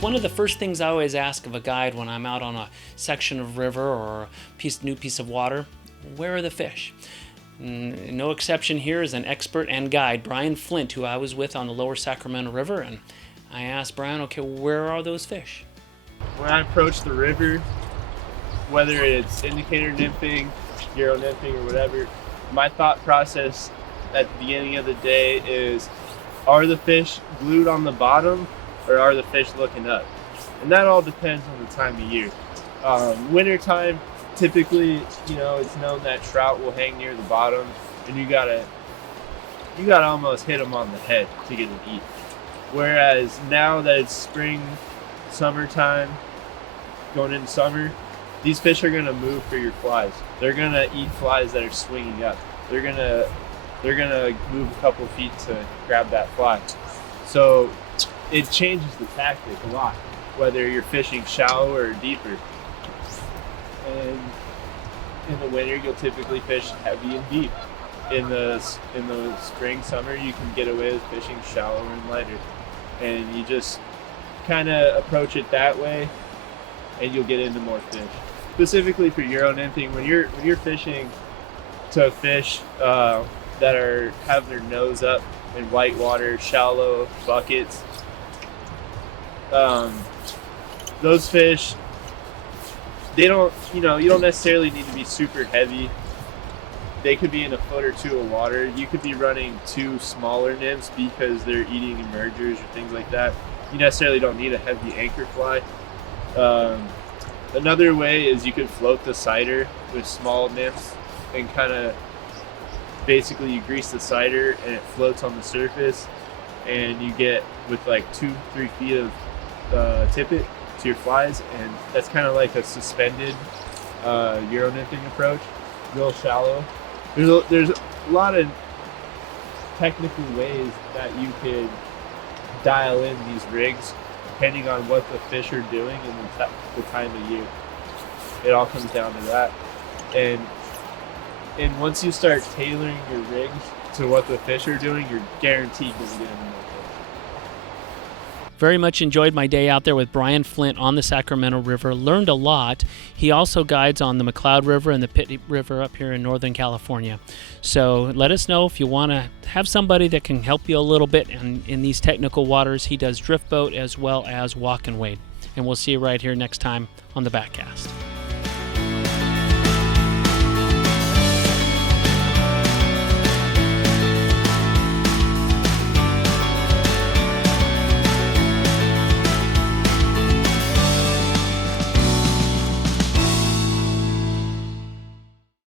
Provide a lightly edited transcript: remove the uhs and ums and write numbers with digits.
It's one of the first things I always ask of a guide when I'm out on a section of river or a new piece of water. Where are the fish? No exception here is an expert and guide, Brian Flint, who I was with on the Lower Sacramento River, and I asked Brian, okay, where are those fish? When I approach the river, whether it's indicator nymphing, Euro nymphing, or whatever, my thought process at the beginning of the day is, are the fish glued on the bottom or are the fish looking up? And that all depends on the time of year. Wintertime, typically, it's known that trout will hang near the bottom, and you gotta almost hit them on the head to get them to eat. Whereas now that it's spring, summertime, going into summer, these fish are gonna move for your flies. They're gonna eat flies that are swinging up. They're gonna move a couple feet to grab that fly. So it changes the tactic a lot, whether you're fishing shallow or deeper. And in the winter, you'll typically fish heavy and deep. In the spring, summer, you can get away with fishing shallower and lighter. And you just kind of approach it that way, and you'll get into more fish. Specifically for Euro nymphing, when you're fishing to fish that have their nose up in whitewater, shallow buckets, those fish, you don't necessarily need to be super heavy. They could be in a foot or two of water. You could be running two smaller nymphs because they're eating emergers or things like that. You necessarily don't need a heavy anchor fly. Another way is you could float the cider with small nymphs and kind of basically you grease the cider and it floats on the surface, and you get with like 2-3 feet of tippet to your flies, and that's kind of like a suspended Euro nymphing approach, real shallow. There's a lot of technical ways that you could dial in these rigs depending on what the fish are doing and the time of year. It all comes down to that. And once you start tailoring your rigs to what the fish are doing, you're guaranteed going to get into more fish. Very much enjoyed my day out there with Brian Flint on the Sacramento River. Learned a lot. He also guides on the McCloud River and the Pitt River up here in Northern California. So let us know if you want to have somebody that can help you a little bit in these technical waters. He does drift boat as well as walk and wade. And we'll see you right here next time on the Backcast.